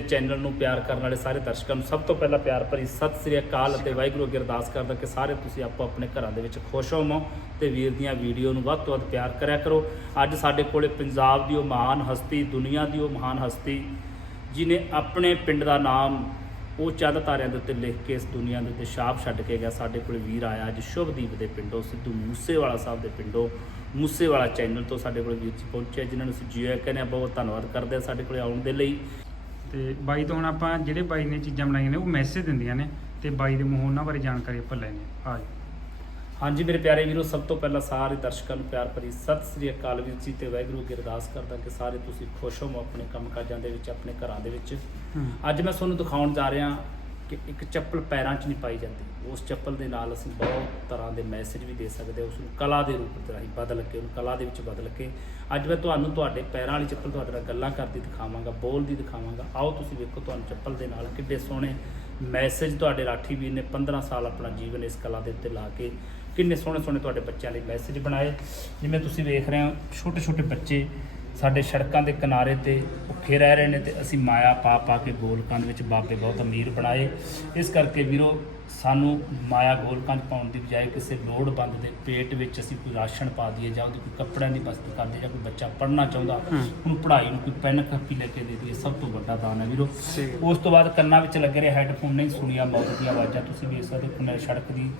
Channel ਨੂੰ ਪਿਆਰ ਕਰਨ ਵਾਲੇ ਸਾਰੇ ਦਰਸ਼ਕਾਂ ਨੂੰ ਸਭ ਤੋਂ ਪਹਿਲਾਂ ਪਿਆਰ ਭਰੀ ਸਤਿ ਸ੍ਰੀ ਅਕਾਲ ਅਤੇ ਵਾਹਿਗੁਰੂ ਅੱਗੇ ਅਰਦਾਸ ਕਰਦਾ ਕਿ ਸਾਰੇ ਤੁਸੀਂ ਆਪੋ ਆਪਣੇ ਘਰਾਂ ਦੇ ਵਿੱਚ ਖੁਸ਼ ਹੋਵੋ ਤੇ ਵੀਰ ਦੀਆਂ ਵੀਡੀਓ ਨੂੰ ਵੱਧ ਤੋਂ ਵੱਧ ਪਿਆਰ ਕਰਿਆ ਕਰੋ। ਅੱਜ ਸਾਡੇ ਕੋਲੇ ਪੰਜਾਬ ਦੀ ਉਹ ਮਹਾਨ ਹਸਤੀ, ਦੁਨੀਆ ਦੀ ਉਹ ਮਹਾਨ ਹਸਤੀ ਜਿਨੇ ਆਪਣੇ ਪਿੰਡ ਦਾ ਨਾਮ ਉਹ ਚੰਦ ਤਾਰਿਆਂ ਦੇ ਉੱਤੇ ਲਿਖ ਕੇ ਇਸ ਦੁਨੀਆ ਦੇ ਉੱਤੇ ਛਾਪ ਛੱਡ ਕੇ ਗਿਆ। ਸਾਡੇ ਕੋਲ ਵੀਰ ਆਇਆ ਅੱਜ ਸ਼ੁਭਦੀਪ ਦੇ ਪਿੰਡੋਂ, ਸਿੱਧੂ ਮੂਸੇਵਾਲਾ ਸਾਹਿਬ ਦੇ ਪਿੰਡੋਂ, ਮੂਸੇਵਾਲਾ ਚੈਨਲ ਤੋਂ ਸਾਡੇ ਕੋਲ ਵੀਰ ਜੀ ਪਹੁੰਚੇ ਜਿਨ੍ਹਾਂ ਨੂੰ ਅਸੀਂ ਜੀਓ ਕਹਿੰਦੇ ਹਾਂ। ਬਹੁਤ ਧੰਨਵਾਦ ਕਰਦੇ ਹਾਂ ਸਾਡੇ ਕੋਲ ਆਉਣ ਦੇ ਲਈ। ਤੇ ਬਾਈ ਤੋਂ ਹੁਣ ਆਪਾਂ ਜਿਹੜੇ ਬਾਈ ਨੇ ਚੀਜ਼ਾਂ ਬਣਾਈਆਂ ਨੇ ਉਹ ਮੈਸੇਜ ਦਿੰਦੀਆਂ ਨੇ ਤੇ ਬਾਈ ਦੇ ਮੂੰਹੋਂ ਉਹਨਾਂ ਬਾਰੇ ਜਾਣਕਾਰੀ ਆਪਾਂ ਲੈਣੀ ਆ ਆ ਹਾਂਜੀ ਮੇਰੇ ਪਿਆਰੇ ਵੀਰੋ ਸਭ ਤੋਂ ਪਹਿਲਾਂ ਸਾਰੇ ਦਰਸ਼ਕਾਂ ਨੂੰ ਪਿਆਰ ਭਰੀ ਸਤਿ ਸ੍ਰੀ ਅਕਾਲ ਵੀਰ ਜੀ ਤੇ ਵਾਹਿਗੁਰੂ ਅੱਗੇ ਅਰਦਾਸ ਕਰਦਾ ਕਿ ਸਾਰੇ ਤੁਸੀਂ ਖੁਸ਼ ਹੋਵੋ ਆਪਣੇ ਕੰਮਕਾਜਾਂ ਦੇ ਵਿੱਚ ਆਪਣੇ ਘਰਾਂ ਦੇ ਵਿੱਚ। ਅੱਜ ਮੈਂ ਤੁਹਾਨੂੰ ਦਿਖਾਉਣ ਜਾ ਰਿਹਾ ਕਿ ਇੱਕ ਚੱਪਲ ਪੈਰਾਂ 'ਚ ਨਹੀਂ ਪਾਈ ਜਾਂਦੀ। ਉਸ ਚੱਪਲ ਦੇ ਨਾਲ ਅਸੀਂ ਬਹੁਤ ਤਰ੍ਹਾਂ ਦੇ ਮੈਸੇਜ ਵੀ ਦੇ ਸਕਦੇ ਹਾਂ, ਉਸ ਨੂੰ ਕਲਾ ਦੇ ਰੂਪ ਦੇ ਰਾਹੀਂ ਬਦਲ ਕੇ, ਉਹਨੂੰ ਕਲਾ ਦੇ ਵਿੱਚ ਬਦਲ ਕੇ। ਅੱਜ ਮੈਂ ਤੁਹਾਨੂੰ ਤੁਹਾਡੇ ਪੈਰਾਂ ਵਾਲੀ ਚੱਪਲ ਤੁਹਾਡੇ ਨਾਲ ਗੱਲਾਂ ਕਰਦੀ ਦਿਖਾਵਾਂਗਾ, ਬੋਲਦੀ ਦਿਖਾਵਾਂਗਾ। ਆਓ ਤੁਸੀਂ ਵੇਖੋ ਤੁਹਾਨੂੰ ਚੱਪਲ ਦੇ ਨਾਲ ਕਿੱਡੇ ਸੋਹਣੇ ਮੈਸੇਜ ਤੁਹਾਡੇ ਰਾਠੀ ਵੀਰ ਨੇ 15 ਸਾਲ ਆਪਣਾ ਜੀਵਨ ਇਸ ਕਲਾ ਦੇ ਉੱਤੇ ਲਾ ਕੇ ਕਿੰਨੇ ਸੋਹਣੇ ਸੋਹਣੇ ਤੁਹਾਡੇ ਬੱਚਿਆਂ ਲਈ ਮੈਸੇਜ ਬਣਾਏ। ਜਿਵੇਂ ਤੁਸੀਂ ਵੇਖ ਰਹੇ ਹੋ ਛੋਟੇ ਛੋਟੇ ਬੱਚੇ ਸਾਡੇ ਸੜਕਾਂ ਦੇ ਕਿਨਾਰੇ ਤੇ ਭੁੱਖੇ ਰਹਿ ਰਹੇ ਨੇ ਤੇ ਅਸੀਂ ਮਾਇਆ ਪਾ ਪਾ ਕੇ ਗੋਲਕਾਂ ਦੇ ਵਿੱਚ ਬਾਬੇ ਬਹੁਤ ਅਮੀਰ ਬਣਾਏ। ਇਸ ਕਰਕੇ ਵੀਰੋ ਸਾਨੂੰ ਮਾਇਆ ਗੋਲਕਾਂ 'ਚ ਪਾਉਣ ਦੀ ਬਜਾਏ ਕਿਸੇ ਲੋੜਵੰਦ ਦੇ ਪੇਟ ਵਿੱਚ ਅਸੀਂ ਕੋਈ ਰਾਸ਼ਨ ਪਾ ਦਈਏ ਜਾਂ ਉਹਦੀ ਕੋਈ ਕੱਪੜਿਆਂ ਦੀ ਵਸਤੂ ਕਰ ਦਈਏ ਜਾਂ ਕੋਈ ਬੱਚਾ ਪੜ੍ਹਨਾ ਚਾਹੁੰਦਾ ਹੂੰ। ਉਹਨੂੰ ਪੜ੍ਹਾਈ ਨੂੰ ਕੋਈ ਪੈਨ ਕਾਪੀ ਲੈ ਕੇ ਦੇ ਦਈਏ ਸਭ ਤੋਂ ਵੱਡਾ ਦਾਨ ਹੈ ਵੀਰੋ। ਉਸ ਤੋਂ ਬਾਅਦ ਕੰਨਾਂ ਵਿੱਚ ਲੱਗੇ ਰਹੇ ਹੈੱਡਫੋਨ ਨਹੀਂ ਸੁਣੀਆਂ ਮੌਤ ਦੀਆਂ ਆਵਾਜ਼ਾਂ ਤੁਸੀਂ ਵੇਖ ਸਕਦੇ ਹੋ ਕਿਨਾਰੇ ਸੜਕ ਦੀ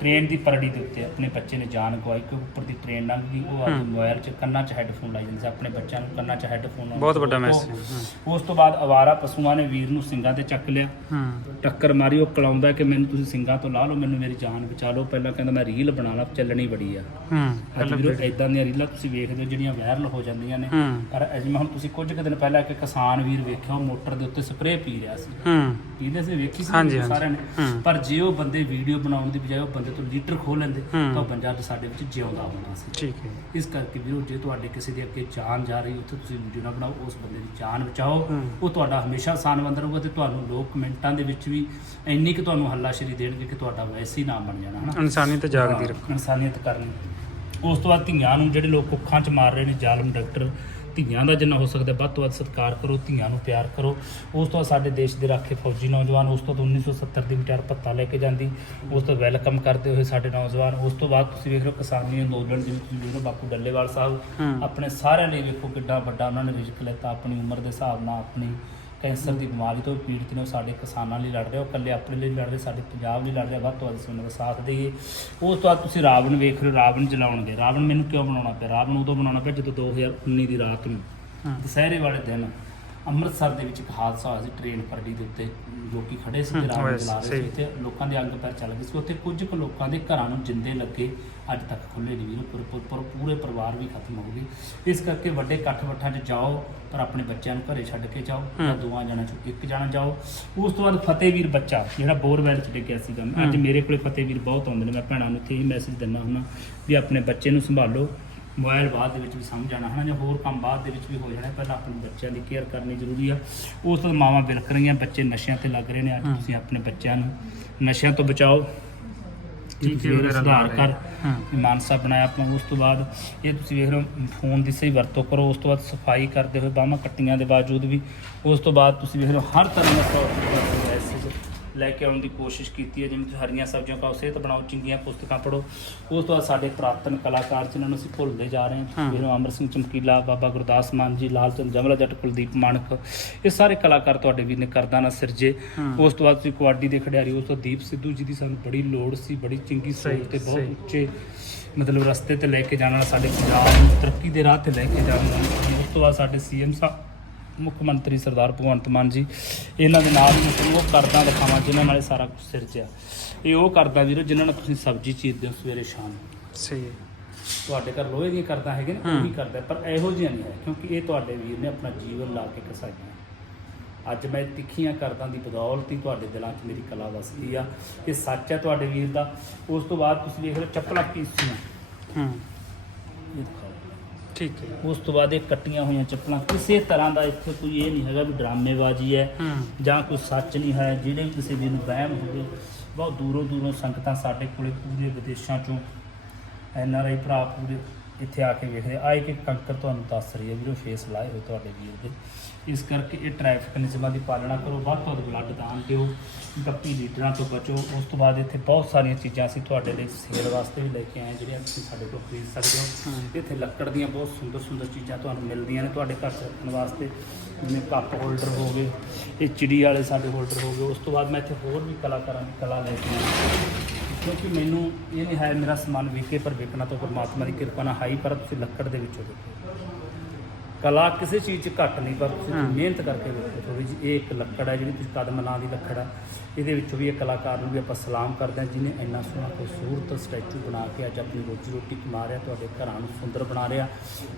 ਟ੍ਰੇਨ ਦੀ ਪਰੜੀ ਦੇ ਉੱਤੇ ਆਪਣੇ ਬੱਚੇ ਨੇ ਜਾਨ ਗਵਾਈ ਕਿ ਉੱਪਰ ਦੀ ਟ੍ਰੇਨ ਲੰਘ ਗਈ ਉਹ ਆਪਣੇ। ਮੋਬਾਈਲ 'ਚ ਕੰਨਾਂ 'ਚ ਹੈੱਡਫੋਨ ਲਾਈ ਜਾਂਦੇ ਆਪਣੇ ਬੱਚਿਆਂ ਨੂੰ ਕੰਨਾਂ 'ਚ ਹੈੱਡਫੋਨ ਬਹੁਤ ਵੱਡਾ ਮੈਸੇਜ ਉਸ ਤੋਂ ਬਾਅਦ ਅਵਾਰਾ ਪਸ਼ੂਆਂ ਨੇ ਵੀਰ ਨੂੰ ਸਿੰਘਾਂ ਤੇ ਚੱਕ ਲਿਆ। ਹੂੰ। ਟੱਕਰ ਮਾਰੀ ਉਹ ਕਲਾਉਂਦਾ ਕਿ ਮੈਨੂੰ ਤੁਸੀਂ ਸਿੰਘਾਂ ਤੋਂ ਲਾ ਲਓ ਮੈਨੂੰ ਮੇਰੀ ਜਾਨ ਬਚਾ ਲਓ। ਪਹਿਲਾਂ ਕਹਿੰਦਾ ਮੈਂ ਰੀਲ ਬਣਾ ਲਾ ਚੱਲਣੀ ਬੜੀ ਆ। ਹੂੰ ਅੱਜ ਵੀਰੋ ਇਦਾਂ ਦੀਆਂ ਰੀਲਾਂ ਤੁਸੀਂ ਵੇਖਦੇ ਹੋ ਜਿਹੜੀਆਂ ਵਾਇਰਲ ਹੋ ਜਾਂਦੀਆਂ ਨੇ। ਪਰ ਜਿਵੇਂ ਹੁਣ ਤੁਸੀਂ ਕੁਝ ਕੁ ਦਿਨ ਪਹਿਲਾਂ ਇੱਕ ਕਿਸਾਨ ਵੀਰ ਵੇਖਿਆ ਉਹ ਮੋਟਰ ਦੇ ਉੱਤੇ ਸਪਰੇਅ ਪੀ ਰਿਹਾ ਸੀ। ਹੂੰ। ਪੀਂਦੇ ਸੀ ਵੇਖੀ ਸੀ। ਸਾਰਿਆਂ ਨੇ। ਪਰ ਜੇ ਉਹ ਬੰਦੇ ਵੀਡੀਓ ਬਣਾਉਣ ਦੀ ਬਜਾਏ ਉਹ ਬੰਦੇ ਤੋਂ ਲੀਟਰ ਖੋਹ ਲੈਂਦੇ। ਤਾਂ ਅੱਜ ਸਾਡੇ ਵਿੱਚ ਜਿਉਂਦਾ ਹੋਣਾ ਸੀ। ਠੀਕ ਹੈ। ਇਸ ਕਰਕੇ ਵੀਰੋ ਜੇ ਤੁਹਾਡੇ ਕਿਸੇ ਦੇ ਅੱਗੇ ਜਾਨ ਜਾ ਰਹੀ ਉੱਥੇ ਤੁਸੀਂ ਵੀਡੀਓ ਨਾ ਬਣਾਓ ਉਸ ਬੰਦੇ ਦੀ ਜਾਨ ਬਚਾਓ। ਉਹ ਤੁਹਾਡਾ ਹਮੇਸ਼ਾ ਸਾਨਵੰਦ ਰਹੂਗਾ ਤੇ ਤੁਹਾਨੂੰ ਲੋਕ ਕਮੈਂਟਾਂ ਦੇ ਵਿੱਚ ਵੀ ਇੰਨੀ ਕਿ ਤੁਹਾਨੂੰ ਹੱਲਾਸ਼ੇਰੀ ਦੇਣਗੇ ਕਿ ਤੁਹਾਡਾ ਵੈਸੇ ਹੀ ਨਾਮ ਬਣ ਜਾਣਾ ਹਨਾ? ਇਨਸਾਨੀਅਤ ਜਾਗਦੀ ਰੱਖੋ। ਇਨਸਾਨੀਅਤ ਕਰਨੀ। ਉਸ ਤੋਂ ਬਾਅਦ ਧੀਆਂ ਨੂੰ ਜਿਹੜੇ ਲੋਕ ਕੁੱਖਾਂ 'ਚ ਮਾਰ ਰਹੇ ਨੇ ਜ਼ਾਲਮ ਡਾਕਟਰ ਧੀਆਂ ਦਾ ਜਿੰਨਾ ਹੋ ਸਕਦਾ ਵੱਧ ਤੋਂ ਵੱਧ ਸਤਿਕਾਰ ਕਰੋ ਧੀਆਂ ਨੂੰ ਪਿਆਰ ਕਰੋ। ਉਸ ਤੋਂ ਬਾਅਦ ਸਾਡੇ ਦੇਸ਼ ਦੇ ਰਾਖੇ ਫੌਜੀ ਨੌਜਵਾਨ ਉਸ ਤੋਂ ਬਾਅਦ 1970 ਦੀ ਵਿਚਾਰ ਭੱਤਾ ਲੈ ਕੇ ਜਾਂਦੀ ਉਸ ਤੋਂ ਵੈਲਕਮ ਕਰਦੇ ਹੋਏ ਸਾਡੇ ਨੌਜਵਾਨ। ਉਸ ਤੋਂ ਬਾਅਦ ਤੁਸੀਂ ਵੇਖ ਹੋ ਕਿਸਾਨੀ ਅੰਦੋਲਨ ਜਿਵੇਂ ਤੁਸੀਂ ਵੇਖ ਹੋ ਬਾਪੂ ਡੱਲੇਵਾਲ ਸਾਹਿਬ ਆਪਣੇ ਸਾਰਿਆਂ ਲਈ ਵੇਖੋ ਕਿੱਡਾ ਵੱਡਾ ਉਹਨਾਂ ਨੇ ਰਿਜਕ ਲੈਤਾ ਆਪਣੀ ਉਮਰ ਦੇ ਹਿਸਾਬ ਨਾਲ ਆਪਣੀ ਕੈਂਸਰ ਦੀ ਬਿਮਾਰੀ ਤੋਂ ਪੀੜਤ ਨੇ ਉਹ ਸਾਡੇ ਕਿਸਾਨਾਂ ਲਈ ਲੜ ਰਹੇ ਉਹ ਇਕੱਲੇ ਆਪਣੇ ਲਈ ਲੜ ਰਹੇ ਸਾਡੇ ਪੰਜਾਬ ਲਈ ਲੜ ਰਹੇ ਵੱਧ ਤੋਂ ਵੱਧ ਅਸੀਂ ਉਹਨਾਂ ਦਾ ਸਾਥ ਦੇਈਏ। ਉਸ ਤੋਂ ਬਾਅਦ ਤੁਸੀਂ ਰਾਵਣ ਵੇਖ ਰਹੇ ਹੋ ਰਾਵਣ ਜਲਾਉਣਗੇ ਰਾਵਣ ਮੈਨੂੰ ਕਿਉਂ ਬਣਾਉਣਾ ਪਿਆ? ਰਾਵਣ ਉਦੋਂ ਬਣਾਉਣਾ ਪਿਆ ਜਦੋਂ 2019 ਦੀ ਰਾਤ ਨੂੰ ਹਾਂ। ਦੁਸਹਿਰੇ ਵਾਲੇ ਦਿਨ। ਅੰਮ੍ਰਿਤਸਰ ਦੇ ਵਿੱਚ ਇੱਕ ਹਾਦਸਾ ਹੋਇਆ ਸੀ ਟ੍ਰੇਨ ਪਰੜੀ ਦੇ ਉੱਤੇ। ਲੋਕੀ ਖੜੇ ਸੀ ਤੇ ਜਲਾ ਰਹੇ ਸੀ, ਤੇ ਲੋਕਾਂ ਦੇ ਅੰਗ ਪੈਰ ਚੱਲ ਗਏ ਸੀ। ਉੱਥੇ ਕੁਝ ਕੁ ਲੋਕਾਂ ਦੇ ਘਰਾਂ ਨੂੰ ਜਿੰਦੇ ਲੱਗੇ। ਅੱਜ ਤੱਕ ਖੁੱਲੇ ਨਹੀਂ ਵੀਰ ਪੂਰੇ- ਪੂਰੇ ਪੂਰੇ ਪਰਿਵਾਰ ਵੀ ਖਤਮ ਹੋ ਗਏ। ਇਸ ਕਰਕੇ ਵੱਡੇ ਇਕੱਠ ਬੱਠਾਂ 'ਚ ਜਾਓ ਪਰ ਆਪਣੇ ਬੱਚਿਆਂ ਨੂੰ ਘਰੇ ਛੱਡ ਕੇ ਜਾਓ ਜਾਂ। ਦੋਵਾਂ ਜਣਾਂ 'ਚੋਂ ਇੱਕ ਜਣਾ ਜਾਓ। ਉਸ ਤੋਂ ਬਾਅਦ ਫਤਿਹਵੀਰ ਬੱਚਾ ਜਿਹੜਾ ਬੋਰਵੈਲ 'ਚ ਡਿੱਗਿਆ ਸੀਗਾ। ਅੱਜ। ਮੇਰੇ ਕੋਲੇ ਫਤਿਹਵੀਰ ਬਹੁਤ ਆਉਂਦੇ ਨੇ। ਮੈਂ ਭੈਣਾਂ ਨੂੰ ਇੱਥੇ ਹੀ ਮੈਸੇਜ ਦਿੰਦਾ ਹੁੰਦਾ ਵੀ ਆਪਣੇ ਬੱਚੇ ਨੂੰ ਸੰਭਾਲੋ। ਮੋਬਾਈਲ ਬਾਅਦ ਦੇ ਵਿੱਚ ਵੀ ਸਮਝ ਆਣਾ ਹਨਾ ਜਾਂ ਹੋਰ ਕੰਮ ਬਾਅਦ ਦੇ ਵਿੱਚ ਵੀ ਹੋ ਜਾਣਾ ਪਹਿਲਾਂ ਆਪਣੇ ਬੱਚਿਆਂ ਦੀ ਕੇਅਰ ਕਰਨੀ ਜ਼ਰੂਰੀ ਆ ਉਸ ਤੋਂ ਬਾਅਦ ਮਾਵਾਂ ਬਿਲਕ ਰਹੀਆਂ ਬੱਚੇ ਨਸ਼ਿਆਂ ਤੇ ਲੱਗ ਰਹੇ ਨੇ ਅੱਜ। ਤੁਸੀਂ ਆਪਣੇ ਬੱਚਿਆਂ ਨੂੰ ਨਸ਼ਿਆਂ ਤੋਂ ਬਚਾਓ ਤੁਸੀਂ ਇਹਦਾ ਵਗੈਰਾ ਸੁਧਾਰ ਕਰ। ਹਾਂ। ਮਾਨਸਾ ਬਣਾਇਆ ਆਪਾਂ ਉਸ ਤੋਂ ਬਾਅਦ ਇਹ ਤੁਸੀਂ ਵੇਖ ਰਹੇ ਹੋ ਫੋਨ ਦੀ ਸਹੀ ਵਰਤੋਂ ਕਰੋ ਉਸ ਤੋਂ ਬਾਅਦ ਸਫ਼ਾਈ ਕਰਦੇ ਹੋਏ ਬਾਹਾਂ ਕੱਟੀਆਂ ਦੇ ਬਾਵਜੂਦ ਵੀ ਉਸ ਤੋਂ ਬਾਅਦ ਤੁਸੀਂ ਵੇਖ ਰਹੇ ਹੋ ਹਰ ਤਰ੍ਹਾਂ ਦਾ ਮੈਸੇਜ ਲੈ ਕੇ ਆਉਣ ਦੀ ਕੋਸ਼ਿਸ਼ ਕੀਤੀ ਹੈ। ਜਿਵੇਂ ਤੁਸੀਂ ਹਰੀਆਂ ਸਬਜ਼ੀਆਂ ਖਾਓ ਸਿਹਤ ਬਣਾਓ ਚੰਗੀਆਂ ਪੁਸਤਕਾਂ ਪੜ੍ਹੋ। ਉਸ ਤੋਂ ਬਾਅਦ ਸਾਡੇ ਪ੍ਰਾਤਨ ਕਲਾਕਾਰ ਜਿਨ੍ਹਾਂ ਨੂੰ ਅਸੀਂ ਭੁੱਲਦੇ ਜਾ ਰਹੇ ਹਾਂ ਹੋ। ਅਮਰ ਸਿੰਘ ਚਮਕੀਲਾ ਬਾਬਾ ਗੁਰਦਾਸ ਮਾਨ ਜੀ ਲਾਲ ਚੰਦ ਜਮਲਾ ਜੱਟ ਕੁਲਦੀਪ ਮਾਨਕ ਇਹ ਸਾਰੇ ਕਲਾਕਾਰ ਤੁਹਾਡੇ ਵੀ ਨੇ ਕਰਦਾ ਨਾ ਸਿਰਜੇ। ਉਸ ਤੋਂ ਬਾਅਦ ਤੁਸੀਂ ਕਬੱਡੀ ਦੇ ਖਿਡਾਰੀ ਉਸ ਤੋਂ ਦੀਪ ਸਿੱਧੂ ਜੀ ਦੀ ਸਾਨੂੰ ਬੜੀ ਲੋੜ ਸੀ ਬੜੀ ਚੰਗੀ ਸੋਚ ਤੇ ਬਹੁਤ। ਉੱਚੇ ਮਤਲਬ ਰਸਤੇ ਤੇ ਲੈ ਕੇ ਜਾਣ ਸਾਡੇ ਪੰਜਾਬ ਨੂੰ ਤਰੱਕੀ ਦੇ ਰਾਹ ਤੇ ਲੈ ਕੇ ਜਾਣ। ਉਸ ਤੋਂ ਬਾਅਦ ਸਾਡੇ ਸੀਐਮ ਸਾਹਿਬ ਮੁੱਖ ਮੰਤਰੀ ਸਰਦਾਰ ਭਗਵੰਤ ਮਾਨ ਜੀ ਇਹਨਾਂ ਦੇ ਨਾਲ ਮੈਂ ਉਹ ਕਰਦਾ ਦਿਖਾਵਾਂ ਜਿਨ੍ਹਾਂ ਨਾਲ ਇਹ ਸਾਰਾ ਕੁਝ ਸਿਰਜਿਆ। ਇਹ ਉਹ ਕਰਦਾ ਵੀਰੋ ਜਿਨ੍ਹਾਂ ਨਾਲ ਤੁਸੀਂ ਸਬਜ਼ੀ ਚੀਰਦੇ ਹੋ ਸਵੇਰੇ ਸ਼ਾਮ। ਸਹੀ ਹੈ। ਤੁਹਾਡੇ ਘਰ ਲੋਹੇ ਦੀਆਂ ਕਰਦਾ ਹੈਗੇ ਨੇ ਉਹ। ਵੀ ਕਰਦਾ ਪਰ ਇਹੋ ਜਿਹਾ ਨਹੀਂ ਹੈ ਕਿਉਂਕਿ ਇਹ ਤੁਹਾਡੇ ਵੀਰ ਨੇ ਆਪਣਾ ਜੀਵਨ ਲਾ ਕੇ ਕਸਾਈਆਂ। ਅੱਜ ਮੈਂ ਤਿੱਖੀਆਂ ਕਰਦਾਂ ਦੀ ਬਦੌਲਤ ਹੀ ਤੁਹਾਡੇ ਦਿਲਾਂ 'ਚ ਮੇਰੀ ਕਲਾ ਵਸਦੀ ਆ। ਇਹ ਸੱਚ ਹੈ ਤੁਹਾਡੇ ਵੀਰ ਦਾ। ਉਸ ਤੋਂ ਬਾਅਦ ਤੁਸੀਂ ਵੇਖ ਲਓ ਚੱਪਲਾਂ ਕੀਸੀਆਂ ਹੂੰ। ਇਹ ਠੀਕ ਹੈ। ਉਸ ਤੋਂ ਬਾਅਦ ਇਹ ਕੱਟੀਆਂ ਹੋਈਆਂ ਚੱਪਲਾਂ ਕਿਸੇ ਤਰ੍ਹਾਂ ਦਾ ਇੱਥੇ ਕੋਈ ਇਹ ਨਹੀਂ ਹੈਗਾ ਵੀ ਡਰਾਮੇਬਾਜ਼ੀ ਹੈ ਜਾਂ ਕੋਈ ਸੱਚ ਨਹੀਂ ਹੈ ਜਿਹੜੇ ਵੀ ਕਿਸੇ ਵੀਰ ਨੂੰ ਵਹਿਮ ਹੋਵੇ ਬਹੁਤ ਦੂਰੋਂ ਦੂਰੋਂ ਸੰਗਤਾਂ ਸਾਡੇ ਕੋਲੇ ਪੂਰੇ ਵਿਦੇਸ਼ਾਂ ਚੋਂ ਐਨ ਆਰ ਆਈ ਭਰਾ ਪੂਰੇ ਇੱਥੇ ਆ ਕੇ ਵੇਖਦੇ ਆ। ਇੱਕ ਇੱਕ ਕੰਕਰ ਤੁਹਾਨੂੰ ਦੱਸ ਰਹੀ ਹੈ ਵੀਰੋ ਫੇਸ ਲਾਏ ਹੋਏ ਤੁਹਾਡੇ ਵੀਰ ਦੇ। ਇਸ ਕਰਕੇ ਇਹ ਟ੍ਰੈਫਿਕ ਨਿਯਮਾਂ ਦੀ ਪਾਲਣਾ ਕਰੋ ਵੱਧ ਤੋਂ ਵੱਧ ਬਲੱਡ ਦਾਨ ਦਿਓ ਗੱਪੀ ਲੀਡਰਾਂ ਤੋਂ ਬਚੋ। ਉਸ ਤੋਂ ਬਾਅਦ ਇੱਥੇ ਬਹੁਤ ਸਾਰੀਆਂ ਚੀਜ਼ਾਂ ਅਸੀਂ ਤੁਹਾਡੇ ਲਈ ਸੇਲ ਵਾਸਤੇ ਵੀ ਲੈ ਕੇ ਆਏ ਜਿਹੜੀਆਂ ਤੁਸੀਂ ਸਾਡੇ ਕੋਲ ਖਰੀਦ ਸਕਦੇ ਹੋ। ਇੱਥੇ ਲੱਕੜ ਦੀਆਂ ਬਹੁਤ ਸੁੰਦਰ ਸੁੰਦਰ ਚੀਜ਼ਾਂ ਤੁਹਾਨੂੰ ਮਿਲਦੀਆਂ ਨੇ ਤੁਹਾਡੇ ਘਰ 'ਚ ਰੱਖਣ ਵਾਸਤੇ। ਜਿਵੇਂ ਕੱਪ ਹੋਲਡਰ ਹੋ ਗਏ ਇਹ ਚਿੜੀ ਵਾਲੇ ਸਾਡੇ ਹੋਲਡਰ ਹੋ ਗਏ। ਉਸ ਤੋਂ ਬਾਅਦ ਮੈਂ ਇੱਥੇ ਹੋਰ ਵੀ ਕਲਾਕਾਰਾਂ ਦੀ ਕਲਾ ਲੈ ਕੇ ਆਇਆ। ਕਿਉਂਕਿ ਮੈਨੂੰ ਇਹ ਨਹੀਂ ਹੈ ਮੇਰਾ ਸਮਾਨ ਵਿਕੇ ਪਰ ਵਿਕਣਾ ਤਾਂ ਪਰਮਾਤਮਾ ਦੀ ਕਿਰਪਾ ਨਾਲ ਹਾਈ ਪਰ ਤੁਸੀਂ ਲੱਕੜ ਦੇ ਵਿੱਚੋਂ ਦੇਖੋ ਕਲਾ ਕਿਸੇ ਚੀਜ਼ 'ਚ ਘੱਟ ਨਹੀਂ ਪਰ ਤੁਸੀਂ। ਮਿਹਨਤ ਕਰਕੇ ਵੇਖੋ ਥੋੜੀ ਜਿਹੀ। ਇਹ ਇੱਕ ਲੱਕੜ ਹੈ ਜਿਹੜੀ ਤੁਸੀਂ ਕਦਮ ਨਾਂ ਦੀ ਲੱਕੜ ਹੈ। ਇਹਦੇ ਵਿੱਚੋਂ ਵੀ ਇਹ ਕਲਾਕਾਰ ਨੂੰ ਵੀ ਆਪਾਂ ਸਲਾਮ ਕਰਦੇ ਹਾਂ ਜਿਹਨੇ ਇੰਨਾ ਸੋਹਣਾ ਖੂਬਸੂਰਤ ਸਟੈਚੂ ਬਣਾ ਕੇ ਅੱਜ ਆਪਣੀ ਰੋਜੀ ਰੋਟੀ ਕਮਾ ਰਿਹਾ ਤੁਹਾਡੇ ਘਰਾਂ ਨੂੰ ਸੁੰਦਰ ਬਣਾ ਰਿਹਾ।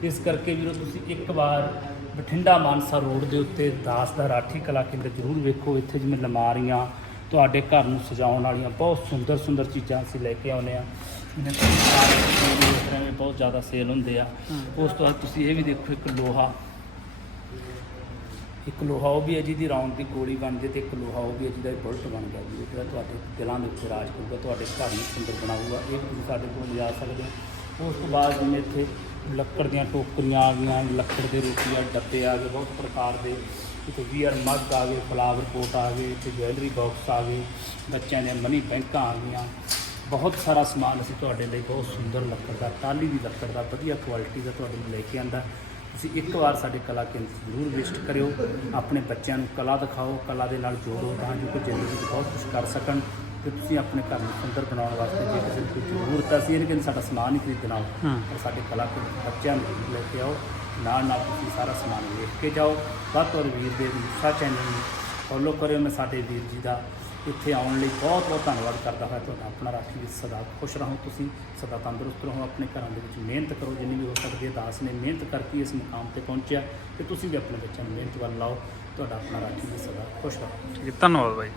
ਇਸ ਕਰਕੇ ਵੀਰੋ ਤੁਸੀਂ ਇੱਕ ਵਾਰ ਬਠਿੰਡਾ ਮਾਨਸਾ ਰੋਡ ਦੇ ਉੱਤੇ ਦਾਸ ਦਾ ਰਾਠੀ ਕਲਾ ਕੇਂਦਰ ਜ਼ਰੂਰ ਵੇਖੋ। ਇੱਥੇ ਜਿਵੇਂ ਲਮਾਰੀਆਂ ਤੁਹਾਡੇ ਘਰ ਨੂੰ ਸਜਾਉਣ ਵਾਲੀਆਂ ਬਹੁਤ ਸੁੰਦਰ ਸੁੰਦਰ ਚੀਜ਼ਾਂ ਅਸੀਂ ਲੈ ਕੇ ਆਉਂਦੇ ਆ ਰਹੇ ਹੋ ਬਹੁਤ ਜ਼ਿਆਦਾ ਸੇਲ ਹੁੰਦੇ ਆ। ਉਸ ਤੋਂ ਬਾਅਦ ਤੁਸੀਂ ਇਹ ਵੀ ਦੇਖੋ ਇੱਕ ਲੋਹਾ। ਇੱਕ ਲੋਹਾ ਉਹ ਵੀ ਹੈ ਜਿਹਦੀ ਰੌਂਦ ਦੀ ਗੋਲੀ ਬਣਦੀ ਤੇ ਇੱਕ ਲੋਹਾ ਉਹ ਵੀ ਹੈ ਜਿਹਦਾ ਬੁਲਟ ਬਣ ਗਿਆ ਜੀ। ਜਿਹੜਾ ਤੁਹਾਡੇ ਦਿਲਾਂ ਦੇ ਉੱਤੇ ਰਾਜ ਕਰੂਗਾ ਤੁਹਾਡੇ ਘਰ ਨੂੰ ਸੁੰਦਰ ਬਣਾਊਗਾ। ਇਹ ਵੀ ਤੁਸੀਂ ਸਾਡੇ ਕੋਲ ਲਿਜਾ ਸਕਦੇ ਹੋ। ਉਸ ਤੋਂ ਬਾਅਦ ਜਿਵੇਂ ਇੱਥੇ ਲੱਕੜ ਦੀਆਂ ਟੋਕਰੀਆਂ ਆ ਗਈਆਂ ਲੱਕੜ ਦੇ ਰੋਟੀਆਂ ਡੱਬੇ ਆ ਗਏ ਬਹੁਤ ਪ੍ਰਕਾਰ ਦੇ ਇੱਥੇ ਵੀਅਰ ਮੱਗ ਆ ਗਏ ਫਲਾਵਰ ਪੋਟ ਆ ਗਏ ਇੱਥੇ ਜਵੈਲਰੀ ਬਾਕਸ ਆ ਗਏ ਬੱਚਿਆਂ ਦੀਆਂ ਮਨੀ ਬੈਂਕਾਂ ਆ ਗਈਆਂ। ਬਹੁਤ ਸਾਰਾ ਸਮਾਨ ਅਸੀਂ ਤੁਹਾਡੇ ਲਈ ਬਹੁਤ ਸੁੰਦਰ ਲੱਕੜ ਦਾ ਟਾਲੀ ਦੀ ਲੱਕੜ ਦਾ ਵਧੀਆ ਕੁਆਲਿਟੀ ਦਾ ਤੁਹਾਡੇ ਲਈ ਲੈ ਕੇ ਆਂਦਾ। ਤੁਸੀਂ ਇੱਕ ਵਾਰ ਸਾਡੇ ਕਲਾ ਕੇਂਦਰ ਜ਼ਰੂਰ ਵਿਜ਼ਿਟ ਕਰਿਓ। ਆਪਣੇ ਬੱਚਿਆਂ ਨੂੰ ਕਲਾ ਦਿਖਾਓ ਕਲਾ ਦੇ ਨਾਲ ਜੋੜੋ ਤਾਂ ਜੋ ਕਿ ਜ਼ਿੰਦਗੀ 'ਚ ਬਹੁਤ ਕੁਝ ਕਰ ਸਕਣ ਤੇ ਤੁਸੀਂ ਆਪਣੇ ਘਰ ਨੂੰ ਸੁੰਦਰ ਬਣਾਉਣ ਵਾਸਤੇ ਜੇ ਕਿਸੇ ਨੂੰ ਕੋਈ ਜ਼ਰੂਰਤ ਹੈ ਅਸੀਂ ਇਹ ਨਹੀਂ ਕਹਿੰਦੇ ਸਾਡਾ ਸਮਾਨ ਹੀ ਖਰੀਦਣਾ ਹੋ। ਪਰ ਸਾਡੇ ਕਲਾ ਕੇ ਬੱਚਿਆਂ ਨੂੰ ਲੈ ਕੇ ਆਓ। ਨਾਲ ਨਾਲ ਤੁਸੀਂ ਸਾਰਾ ਸਮਾਨ ਵੇਖ ਕੇ ਜਾਓ। ਵੱਧ ਤੋਂ ਵੱਧ ਵੀਰ ਦੇ ਨਿਸ਼ਾ ਚੈਨਲ ਨੂੰ ਫੋਲੋ ਕਰਿਓ ਮੈਂ ਸਾਡੇ ਵੀਰ ਜੀ ਦਾ ਇੱਥੇ ਆਉਣ ਲਈ ਬਹੁਤ ਬਹੁਤ ਧੰਨਵਾਦ ਕਰਦਾ ਹਾਂ ਤੁਹਾਡਾ ਆਪਣਾ ਰਾਸ਼ੀ ਵਿੱਚ ਸਦਾ ਖੁਸ਼ ਰਹੋ ਤੁਸੀਂ, ਸਦਾ ਤੰਦਰੁਸਤ ਰਹੋ, ਆਪਣੇ ਘਰਾਂ ਦੇ ਵਿੱਚ ਮਿਹਨਤ ਕਰੋ। ਜਿੰਨੀ ਵੀ ਹੋ ਸਕਦੀ ਹੈ, ਦਾਸ ਨੇ ਮਿਹਨਤ ਕਰਕੇ ਇਸ ਮੁਕਾਮ ਤੇ ਪਹੁੰਚਿਆ ਤੇ ਤੁਸੀਂ ਵੀ ਆਪਣੇ ਬੱਚਿਆਂ ਨੂੰ ਮਿਹਨਤ ਵੱਲ ਲਾਓ। ਤੁਹਾਡਾ ਆਪਣਾ ਰਾਸ਼ੀ ਵਿੱਚ ਸਦਾ ਖੁਸ਼ ਰਹੋ। ਠੀਕ ਹੈ ਧੰਨਵਾਦ ਬਾਈ।